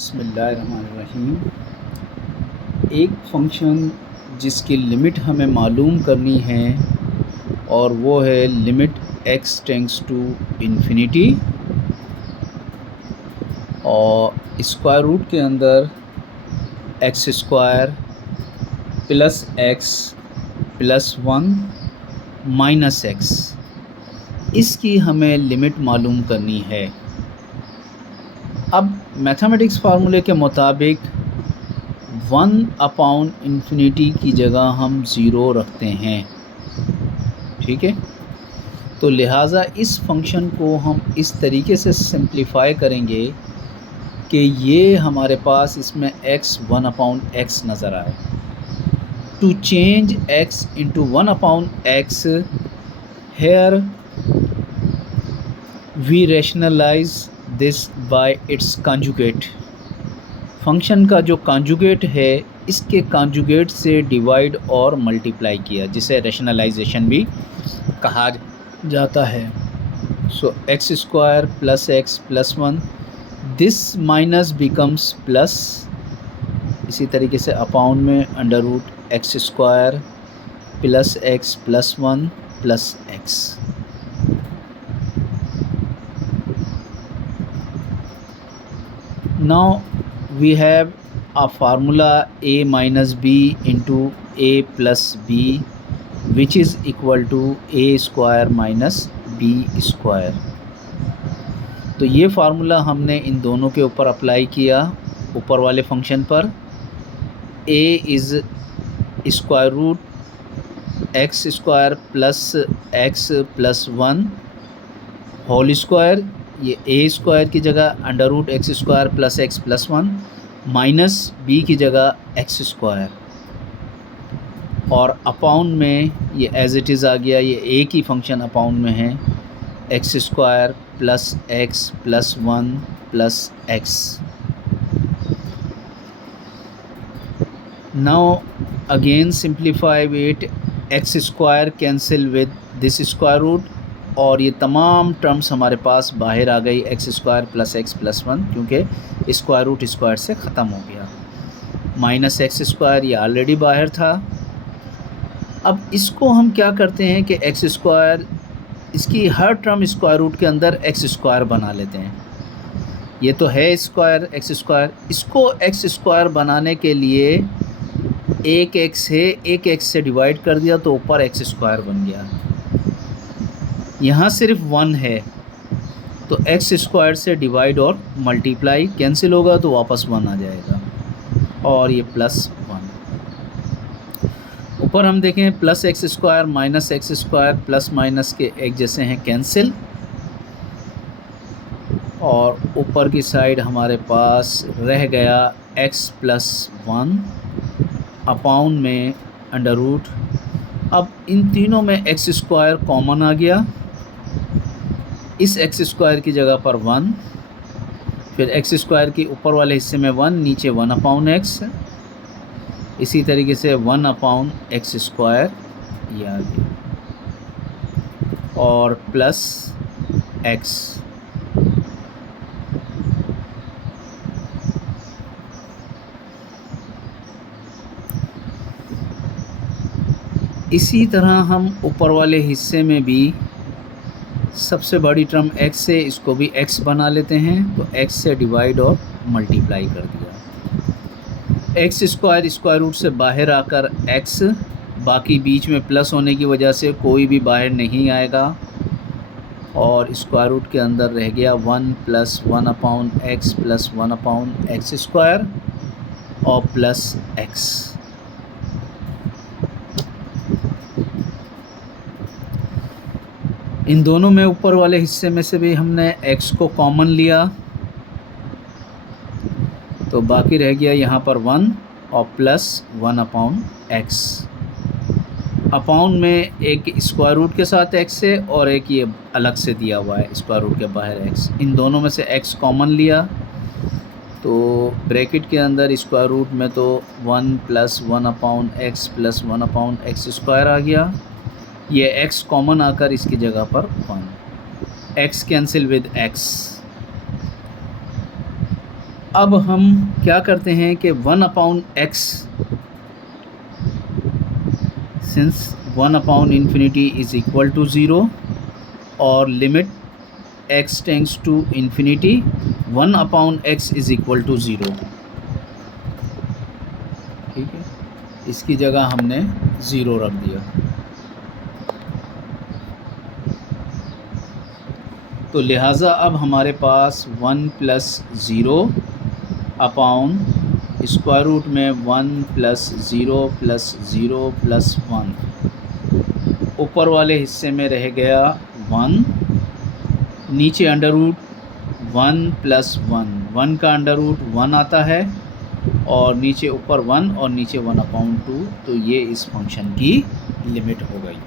बिस्मिल्लाहिर्रहमानिर्रहीम। एक फ़ंक्शन जिसकी लिमिट हमें मालूम करनी है और वो है limit x tends to infinity और स्क्वायर रूट के अंदर x square plus x plus 1 minus x, इसकी हमें लिमिट मालूम करनी है। अब मैथमेटिक्स फार्मूले के मुताबिक 1/इन्फिनिटी की जगह हम 0 रखते हैं, ठीक है। तो लिहाजा इस फंक्शन को हम इस तरीके से सिंप्लीफाई करेंगे कि ये हमारे पास इसमें x 1/x नज़र आए। To change x into 1/x, here we rationalise this by its conjugate. Function का जो कॉन्जुगेट है, इसके कॉन्जुगेट से डिवाइड और मल्टीप्लाई किया, जिसे रैशनलाइजेशन भी कहा जाता है। So x square plus x plus 1, this minus becomes plus, इसी तरीके से अपाउंड में under root x square plus x plus 1 plus x. Now we have a formula a minus b into a plus b, which is equal to a square minus b square। तो ये formula हमने इन दोनों के ऊपर apply किया, ऊपर वाले function पर। a is square root x square plus x plus 1 whole square, ये ए स्क्वायर की जगह under root x square plus x plus 1 minus b की जगह एक्स स्क्वायर, और अपाउंड में ये एज इट इज़ आ गया, ये एक ही फंक्शन अपाउंड में है, x square plus x plus 1 plus x. Now again simplify it, x square cancel with this square root, और ये तमाम टर्म्स हमारे पास बाहर आ गई, x square plus x plus 1, क्योंकि स्क्वायर रूट स्क्वायर से ख़त्म हो गया। माइनस एक्स स्क्वायर ये ऑलरेडी बाहर था। अब इसको हम क्या करते हैं कि एक्स स्क्वायर, इसकी हर टर्म स्क्वायर रूट के अंदर एक्स स्क्वायर बना लेते हैं। ये तो है स्क्वायर एक्स स्क्वायर, इसको एक्स स्क्वायर बनाने के लिए एक एक्स है, एक एक्स से डिवाइड कर दिया तो ऊपर एक्स स्क्वायर बन गया। यहाँ सिर्फ 1 है तो एक्स स्क्वायर से डिवाइड और मल्टीप्लाई कैंसिल होगा तो वापस 1 आ जाएगा, और ये प्लस 1। ऊपर हम देखें plus x square minus x square plus minus के एक जैसे हैं, कैंसिल, और ऊपर की साइड हमारे पास रह गया एक्स प्लस 1 अपाउंड में अंडर रूट। अब इन तीनों में एक्स स्क्वायर कॉमन आ गया, इस एक्स स्क्वायर की जगह पर 1, फिर एक्स स्क्वायर की ऊपर वाले हिस्से में 1, नीचे 1/x, इसी तरीके से 1/x स्क्वायर ये आ गया, और प्लस x। इसी तरह हम ऊपर वाले हिस्से में भी सबसे बड़ी टर्म x है, इसको भी x बना लेते हैं, तो x से डिवाइड और मल्टीप्लाई कर दिया। एक्स स्क्वायर स्क्वायर रूट से बाहर आकर x, बाकी बीच में प्लस होने की वजह से कोई भी बाहर नहीं आएगा, और स्क्वायर रूट के अंदर रह गया 1 plus 1/x plus 1/x square और प्लस x। इन दोनों में ऊपर वाले हिस्से में से भी हमने x को कॉमन लिया, तो बाकी रह गया यहाँ पर 1 और प्लस 1/x। अपाउंड में एक स्क्वायर रूट के साथ x है और एक ये अलग से दिया हुआ है स्क्वायर रूट के बाहर x। इन दोनों में से x कॉमन लिया तो ब्रैकेट के अंदर स्क्वायर रूट में तो 1 plus 1/x plus 1/x square आ गया, ये x कॉमन आकर इसकी जगह पर 1, x कैंसिल विद x, अब हम क्या करते हैं कि 1/x, since 1/∞ is equal to 0 और limit x tends to infinity, 1/x is equal to 0। ठीक है, इसकी जगह हमने 0 रख दिया। तो लिहाजा अब हमारे पास 1 + 0 अपॉन स्क्वायर रूट में 1 + 0 + 0 + 1, ऊपर वाले हिस्से में रह गया 1, नीचे अंडर रूट 1 + 1, 1 का अंडर रूट 1 आता है और नीचे ऊपर 1 और नीचे 1/2, तो ये इस फंक्शन की लिमिट हो गई।